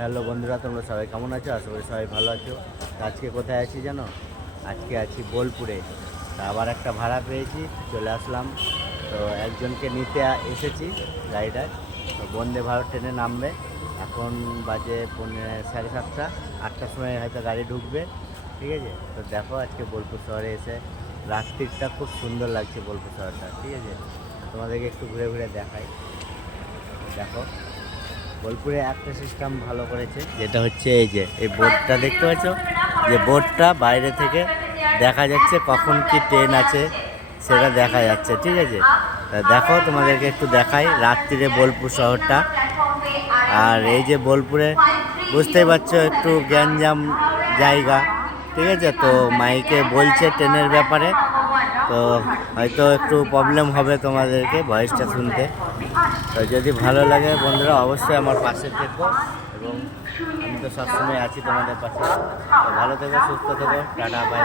Hello বন্ধুরা, তোমরা সবাই কেমন আছো? আশা করি সবাই ভালো আছো। আজকে কোথায় আছি জানো? আজকে আছি বোলপুরে। তা আবার একটা ভাড়া পেয়েছি, চলে আসলাম। তো একজনকে নিতে এসেছি গাড়িটায়। তো বন্দে ভারত ট্রেনে নামবে। এখন বাজে সাড়ে সাতটা, আটটার সময় হয়তো গাড়ি ঢুকবে। ঠিক আছে? তো দেখো আজকে বোলপুর শহরে এসে রাত্রিটা খুব সুন্দর লাগছে বোলপুর শহরটা। ঠিক আছে? তোমাদেরকে একটু ঘুরে ঘুরে দেখাই। দেখো। বোলপুরে একটা সিস্টেম ভালো করেছে, যেটা হচ্ছে এই যে, এই বোর্ডটা দেখতে পাচ্ছ? যে বোর্ডটা বাইরে থেকে দেখা যাচ্ছে কখন কি ট্রেন আছে, সেটা দেখা যাচ্ছে, ঠিক আছে? দেখো, তোমাদেরকে একটু দেখাই রাত্রিরে বোলপুর শহরটা। আর এই যে বোলপুরে বুঝতেই পারছ, একটু গ্যাঞ্জাম জায়গা, ঠিক আছে? তো মাইকে বলছে ট্রেনের ব্যাপারে। তো হয়তো একটু প্রবলেম হবে তোমাদেরকে ভয়েসটা শুনতে। তো যদি ভালো লাগে বন্ধুরা, অবশ্যই আমার পাশে থেকো এবং আমি তো সবসময় আছি তোমাদের পাশে। তো ভালো থেকো, সুস্থ থেকো, টাটা বাই